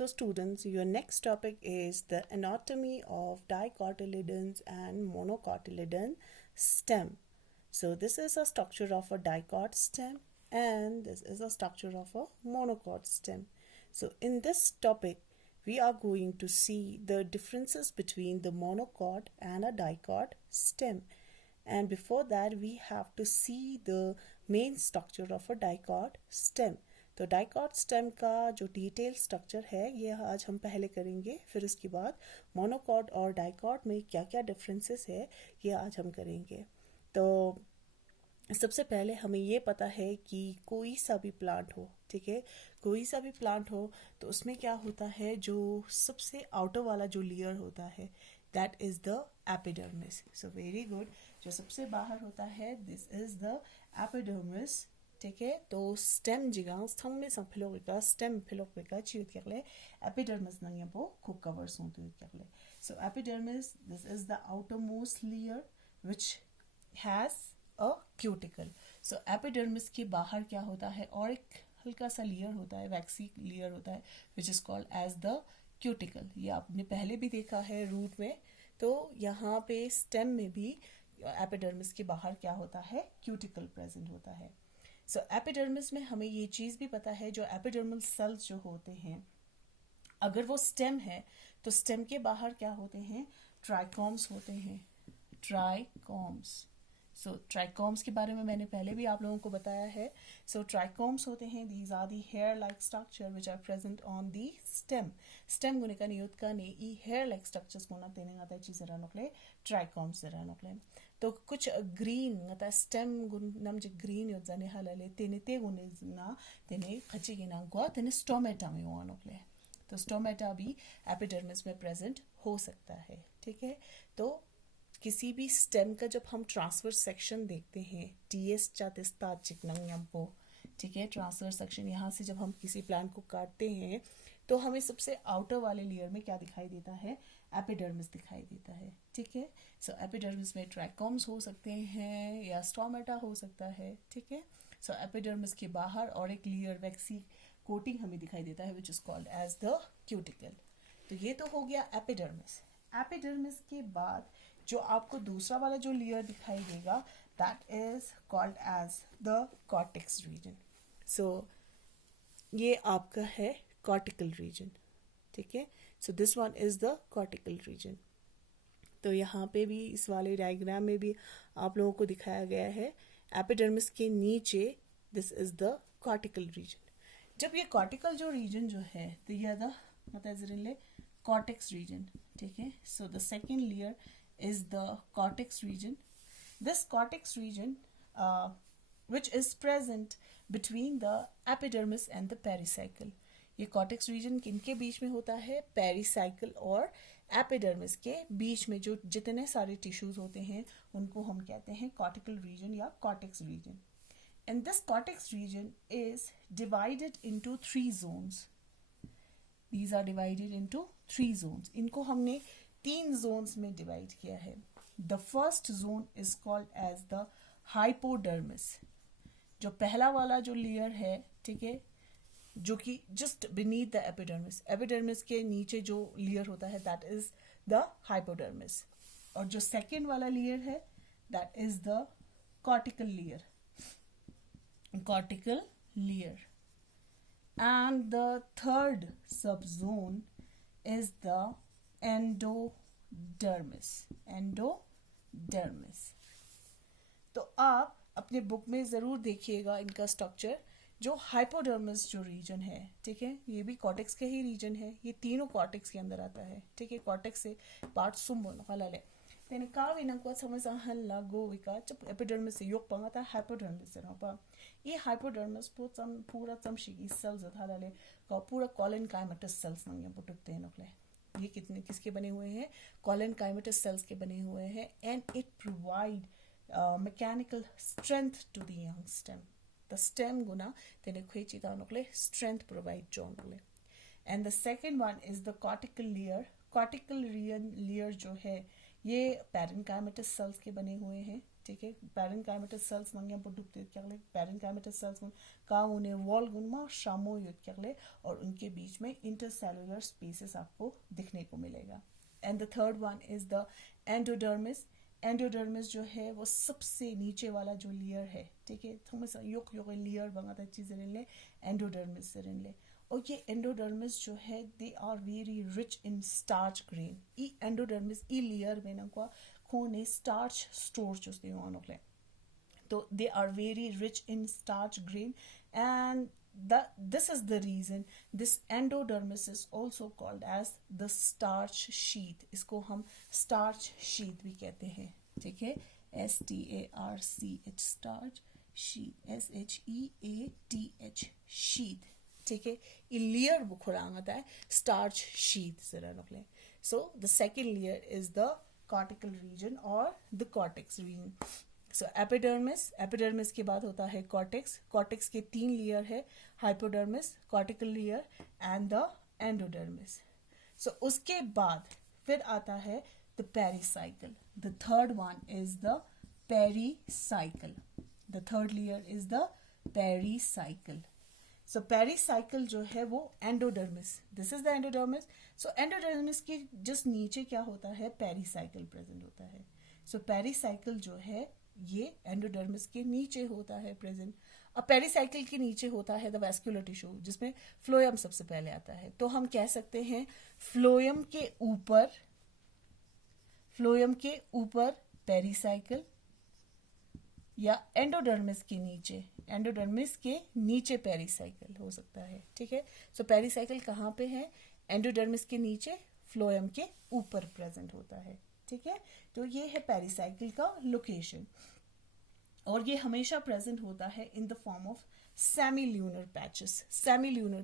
So students, your next topic is the anatomy of dicotyledons and monocotyledon stem. So this is a structure of a dicot stem and this is a structure of a monocot stem. So in this topic, we are going to see the differences between the monocot and a dicot stem. And before that, we have to see the main structure of a dicot stem. तो dicot stem का जो detail structure है ये आज हम पहले करेंगे, फिर उसके बाद मोनोकॉट और डाइकॉट में क्या क्या डिफरेंसेस है ये आज हम करेंगे। तो सबसे पहले हमें ये पता है कि कोई सा भी प्लांट हो, ठीक है, कोई सा भी प्लांट हो तो उसमें क्या होता है, जो सबसे आउटर वाला जो लेयर होता है that is the epidermis. So very good, जो सबसे बाहर होता है दिस इज द एपिडर्मिस, ठीक है। तो स्टेम जिगा स्थम में सं फिलोगिका स्टेम फिलोगिका चिउत क्याले एपिडर्मिस नंग यबो को कवर सोंतु क्याले। So epidermis this is the outermost layer which has a cuticle. So epidermis के बाहर क्या होता है, और एक हल्का सा लेयर होता है, वैक्सी लेयर होता है which is called as the cuticle. ये आपने पहले भी देखा है रूट में। तो यहाँ पे स्टेम में भी एपिडर्मिस के बाहर क्या होता है, क्यूटिकल प्रेजेंट होता है। सो एपिडर्मिस में हमें ये चीज़ भी पता है, जो एपिडर्मल सेल्स जो होते हैं, अगर वो स्टेम है तो स्टेम के बाहर क्या होते हैं, ट्राइकॉम्स होते हैं, ट्राइकॉम्स। सो ट्राइकॉम्स के बारे में मैंने पहले भी आप लोगों को बताया है। सो ट्राइकॉम्स होते हैं, these are the hair like structure which are present on the stem. Stem गुने का नियुत का ने ई हेयर लाइक स्ट्रक्चर्स को ना तेने आता है चीज़ नकले ट्राइकॉम्स जरा नकले। तो कुछ ग्रीन आता स्टेम गुन नम जे ग्रीन योत जाने हालले तेने ते गुने ना तेने खची की ना गो तेने स्टोमेटा में हुआ नकले। तो स्टोमेटा भी एपिडर्मिस में प्रेजेंट हो सकता है, ठीक है। तो किसी भी स्टेम का जब हम ट्रांसवर्स सेक्शन देखते हैं, टीएस चातिस्ता चिकनंगयम्पो, ठीक है, ट्रांसवर्स सेक्शन, यहाँ से जब हम किसी प्लांट को काटते हैं तो हमें सबसे आउटर वाले लेयर में क्या दिखाई देता है, एपिडर्मिस दिखाई देता है, ठीक है। सो एपिडर्मिस में ट्राइकॉम्स हो सकते हैं या स्टोमेटा हो सकता है, ठीक है। सो एपिडर्मिस के बाहर और एक लेयर वैक्सी कोटिंग हमें दिखाई देता है which is called as the cuticle. तो ये तो हो गया एपिडर्मिस। एपिडर्मिस के बाद जो आपको दूसरा वाला जो लेयर दिखाई देगा that is called as the cortex region. So ये आपका है कॉर्टिकल रीजन, ठीक है। So this one is the cortical region. तो यहाँ पे भी इस वाले डायग्राम में भी आप लोगों को दिखाया गया है, एपिडर्मिस के नीचे this is the cortical region. जब ये कॉर्टिकल जो रीजन जो है तो ये द मतलब कॉर्टेक्स रीजन, ठीक है। So the second layer is the cortex region. This cortex region which is present between the epidermis and the pericycle. ये cortex region किनके बीच में होता है, pericycle और epidermis के बीच में जो जितने सारे tissues होते हैं उनको हम कहते हैं cortical region या cortex region. And this cortex region is divided into 3 zones. These are divided into 3 zones. इनको हमने 3 जोन्स में डिवाइड किया है। The first zone is called as the hypodermis. जो पहला वाला जो लेयर है, ठीक है, जो कि just beneath the epidermis, epidermis के नीचे जो लेयर होता है दैट इज द हाइपोडर्मिस। और जो सेकेंड वाला लेयर है that is the cortical layer, cortical layer. And the third sub zone is the endodermis, endodermis. तो आप अपने बुक में ज़रूर देखिएगा इनका स्ट्रक्चर। जो हाइपोडर्मिस जो रीजन है, ठीक है, ये भी कॉर्टेक्स के ही रीजन है, ये तीनों कॉर्टेक्स के अंदर आता है, ठीक है। कॉर्टेक्स से पार्ट सुम्बो नखलाले तेने का भी नंको समझ हल्ला गो विका जब एपिडर्मिस से योग पंगाता हाइपोडर्मिस से ना ये हाइपोडर्मिस पूरा चमशिगी सेल्स हलाले का पूरा कॉलन काइमेटस सेल्स नंगे पुटुते हैं नखले। ये कितने किसके बने हुए हैं, कॉलन काइमेटस सेल्स के बने हुए हैं। And it provide mechanical strength to the young stem. The stem गुना तेने खुची ता नकले स्ट्रेंथ प्रोवाइड जोन नकले। And the second one is the cortical layer. Cortical layer जो है ये पैरेन्काइमेटस सेल्स के बने हुए हैं, ठीक है पैरेनकाइमेटस सेल्स नंगे प्रोडक्ट क्या ले पैरेनकाइमेटस सेल्स का उन्हें वॉल गुनमा शामो क्या ले और उनके बीच में इंटरसेलुलर स्पेसेस आपको दिखने को मिलेगा. And the third one is the endodermis. Endodermis जो है वो सबसे नीचे वाला जो लेयर है, ठीक है थोड़ा योक योक लेयर बंगाता चीज़ें ले एंडोडर्मिस से ले. और ये एंडोडर्मिस जो है they are very rich in starch grain. ई एंडोडर्मिस ई लेयर में ना को खोने स्टार्च स्टोर चुस्ते हो आनोले. तो they are very rich in starch grain and this is the reason this endodermis is also called as the starch sheath. इसको हम starch sheath भी कहते हैं, ठीक है STARCH starch sheath SHEATH sheath, ठीक है ये लेयर बुखुरांगता है starch sheath जरा नकले. So the second layer is the cortical region or the cortex region. So epidermis के बाद होता है कॉर्टेक्स के 3 लेयर है hypodermis, cortical layer and the endodermis. So उसके बाद फिर आता है the pericycle. The third one is the pericycle. The third layer is the pericycle. So pericycle जो है वो endodermis, this is the endodermis. So endodermis के जस्ट नीचे क्या होता है पेरिसाइकल प्रेजेंट होता है. सो पेरिसाइकल जो है ये एंडोडर्मिस के नीचे होता है प्रेजेंट. अब पेरिसाइकिल के नीचे होता है द वैस्कुलर टिश्यू जिसमें फ्लोएम सबसे पहले आता है. तो हम कह सकते हैं फ्लोएम के ऊपर पेरिसाइकिल या एंडोडर्मिस के नीचे पेरिसाइकिल हो सकता है, ठीक है. सो पेरिसाइकिल कहाँ पे है? एंडोडर्मिस के नीचे, फ्लोएम के ऊपर प्रेजेंट होता है, ठीक है. तो ये है पेरिसाइकिल का लोकेशन और ये हमेशा प्रेजेंट होता है in the form of semilunar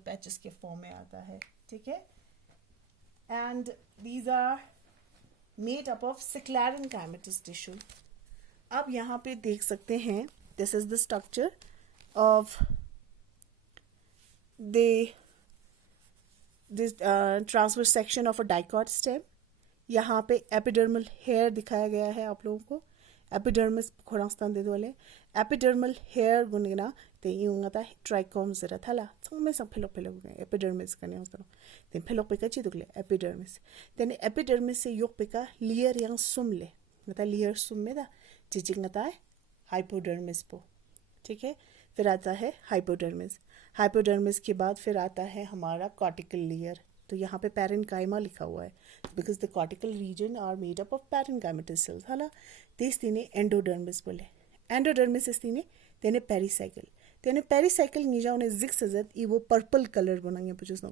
patches के फॉर्म में आता है, ठीक है. And these are made up of sclerenchymatous tissue. अब यहाँ पे देख सकते हैं this is the structure of this transverse section of a dicot stem. यहाँ पे एपिडर्मल हेयर दिखाया गया है आप लोगों को. एपिडर्मिस खोरास्तान दे वाले एपिडर्मल हेयर गुनगना ते यूंगता ट्राइकोम जरा थाला संग सब फेलोक एपिडर्मिस कने होता ते फेलोक पे कची दुगले एपिडर्मिस तेने एपिडर्मिस से योक पे का लेयर yang सुमले ngata लेयर सुमे दा चिचिक ngata है हाइपोडर्मिस पो, ठीक है. फिर आता है हाइपोडर्मिस के बाद फिर आता है हमारा कॉर्टिकल लेयर. तो यहाँ पे पैरेनकाइमा लिखा हुआ है because the cortical region are made up of parenchymatous cells. हाला तेस तीने एंडोडर्मिस बोले. एंडोडर्मिस इस तेने पेरिसाइकिल नीजा उन्हें जिक सजत ई वो पर्पल कलर बनाएंगे पुचुस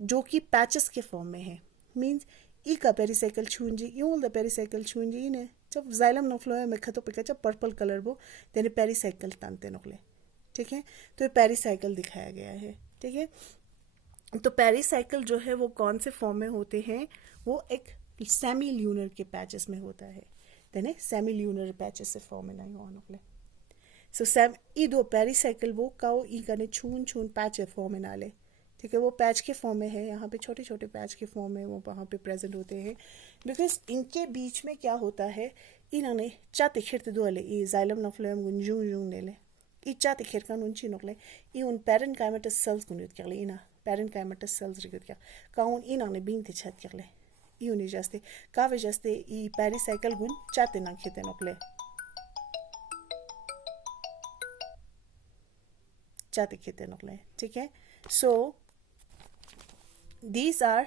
जो कि पैचेस के फॉर्म में है. मीन्स ई का पेरिसाइकिल छूंजी यूं द पेरिसाइकिल छूंजी इन्हें जब जाइलम नफ्लो में खतो पे जब पर्पल कलर वो तेने पेरिसाइकिल तानते नकले, ठीक है. तो ये पेरिसाइकिल दिखाया गया है, ठीक है. तो पेरिसाइकिल जो है वो कौन से फॉर्म में होते हैं? वो एक सेमील्यूनर के पैचेस में होता है. तेने सेमील्यूनर पैचेस से फॉर्म में नहीं हो नकले. सो ई दो पेरिसाइकिल वो काओ ई कने छून पैच फॉर्म में नाले, ठीक है. वो पैच के फॉर्म में है, यहाँ पे छोटे छोटे पैच के फॉर्म में वो वहाँ पे प्रेजेंट होते हैं. बिकॉज इनके बीच में क्या होता है इन्होंने चाते खिरते दो वाले ई जाइलम नफ्लोएम गुंजूं नेले ई चाते खिरका नुंची नकले ई उन पैरेनकाइमेटस सेल्स गुनित क्या ले इना पैरेनकाइमेटस सेल्स रिगत क्या काउन इन्होंने बीनते छत क्या ले ई उन्हें जस्ते कावे जस्ते ई पेरिसाइकिल गुन चाते ना खिते नकले चाते खिते नकले, ठीक है. सो these are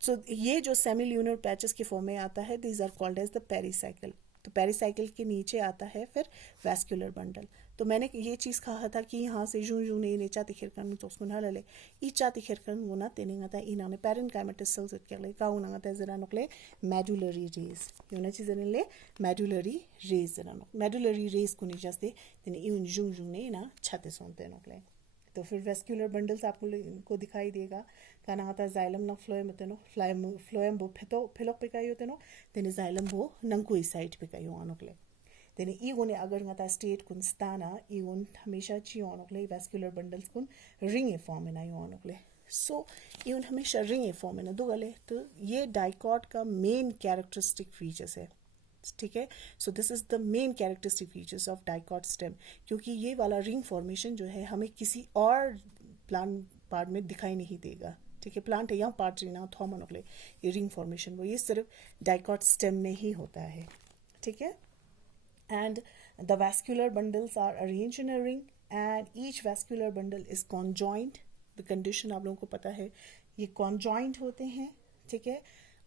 so ये जो सेमील्यूनर पैचेस के फॉर्म में आता है these are called as the pericycle. तो पेरिसाइकिल के नीचे आता है फिर वैस्कुलर बंडल. तो मैंने ये चीज़ कहा था कि यहाँ से जूं नहीं ने चाते खिरकन तो उसको ना ले ई चाते खिरकन गुना तेने गता इन्होंने पैरेनकाइमेटस सेल्स के ले का उना गता जरा नकले मेडुलरी रेज योना चीज़ ने ले मेडुलरी रेज जरा नक मेडुलरी रेज को नीचे से तेने ई जूं ने ना छाते सोनते नकले. तो फिर वेस्क्यूलर बंडल्स आपको इनको दिखाई देगा का ना आता जाइलम ना फ्लोएम होते नो फ्लोएम वो फेलोक पे काई होते नो तेने जाइलम वो नंको इस साइड पे काई आनोकले तेने ई गोने अगर ngata स्टेट कुन स्ताना ई गोन हमेशा ची आनोकले वेस्क्यूलर बंडल्स कुन रिंग फॉर्म में ना आनोकले. सो ई गोन हमेशा रिंग फॉर्म में ना दो गले. तो ये डाइकॉट का मेन कैरेक्टरिस्टिक फीचर्स है. ठीक है. So this is the main characteristic features of dicot stem, क्योंकि ये वाला रिंग फॉर्मेशन जो है हमें किसी और प्लांट पार्ट में दिखाई नहीं देगा. ठीक है, प्लांट है यहाँ पार्ट ना थॉमन ऑफ ये रिंग फॉर्मेशन वो ये सिर्फ डाइकॉट स्टेम में ही होता है. ठीक है. And the vascular bundles are arranged in a ring and each vascular bundle is conjoined. The condition आप लोगों को पता है, ये conjoined होते हैं. ठीक है,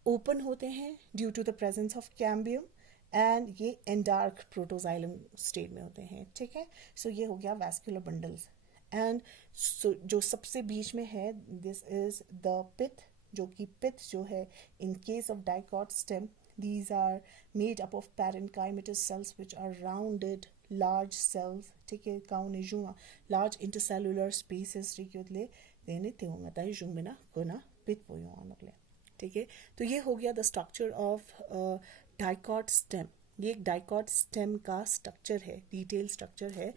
open होते हैं due to the presence of cambium and ये endark protoxylem state में होते हैं. ठीक है, so ये हो गया vascular bundles. And so जो सबसे बीच में है, this is the pith, जो कि pith जो है in case of dicot stem, these are made up of parenchymatous cells which are rounded large cells. ठीक है, काउने जुआ large intercellular spaces रिक्योतले देने ते होंगे ताई जुम्बिना कोना पित पोयो आनोले. ठीक है, तो ये हो गया the structure of dicot stem. ये एक dicot stem का structure है, detailed structure है.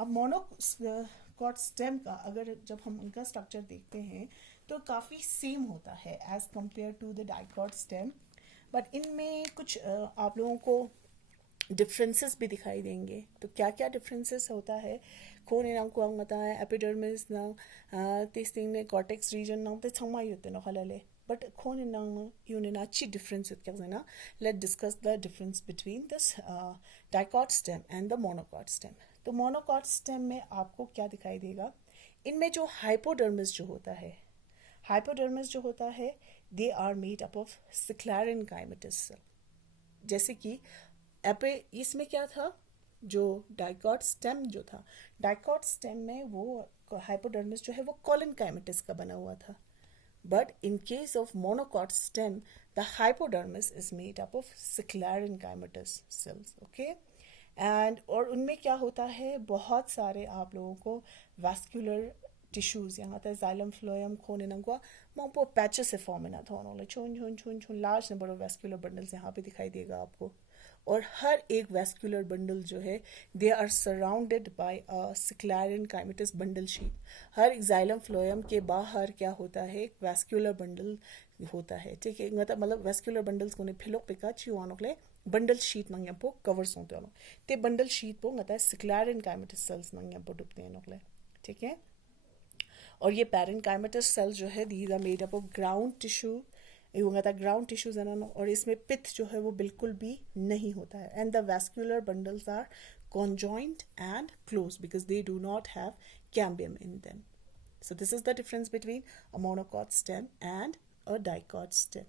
अब monocot stem का अगर जब हम उनका structure देखते हैं तो काफ़ी सेम होता है as compare to the dicot stem, but इनमें कुछ आप लोगों को डिफरेंसेस भी दिखाई देंगे. तो क्या क्या डिफरेंसेस होता है, खोन नाम को हम बताएं एपिडर्मिस ना तेस्टिंग ने कॉर्टेक्स रीजन नाम ते छमाई होते ना खलाले, बट खोन नाम यूने ना अच्छी डिफरेंस क्या ना. Let discuss the difference between this dicot stem and the monocot stem. तो मोनोकॉट स्टेम में आपको क्या दिखाई देगा, इनमें जो हाइपोडर्मिस जो होता है, हाइपोडर्मिस जो होता है they are made up of sclerenchymatous cell. जैसे कि इसमें क्या था, जो डाइकॉट स्टेम जो था, डाइकॉट स्टेम में वो हाइपोडर्मिस जो है वो कॉलिनकाइमेटस का बना हुआ था. But in case of monocot stem the hypodermis is made up of sclerenchymatous cells. Okay, and और उनमें क्या होता है, बहुत सारे आप लोगों को वैस्कुलर टिश्यूज यहाँ तक जाइलम फ्लोएम खोने नंगवा मोंपो पैचेस से फॉर्म ना था उन्होंने छुन छुन छुन छुन large number of vascular bundles यहाँ पे दिखाई देगा आपको. और हर एक वैस्कुलर बंडल जो है they are surrounded by a sclerenchymatous bundle sheath. हर जाइलम फ्लोएम के बाहर क्या होता है, एक वैस्कुलर बंडल होता है. ठीक है, मतलब वैस्कुलर बंडल्स को फिलो पिका चिवानोकले बंडल शीट नंग यहाँ पो कवर्स होते हैं ते बंडल शीट पो गता स्क्लेरेन्काइमेटस सेल्स नंग यहाँ पो डुबते हैं नोकले. ठीक है, और ये पैरेन्काइमेटस सेल जो है these are made up of ground tissue, ground tissues है ना, और इसमें पिथ जो है वो बिल्कुल भी नहीं होता है. And the vascular bundles are conjoined and closed because they do not have cambium in them. So this is the difference between a monocot stem and a dicot stem.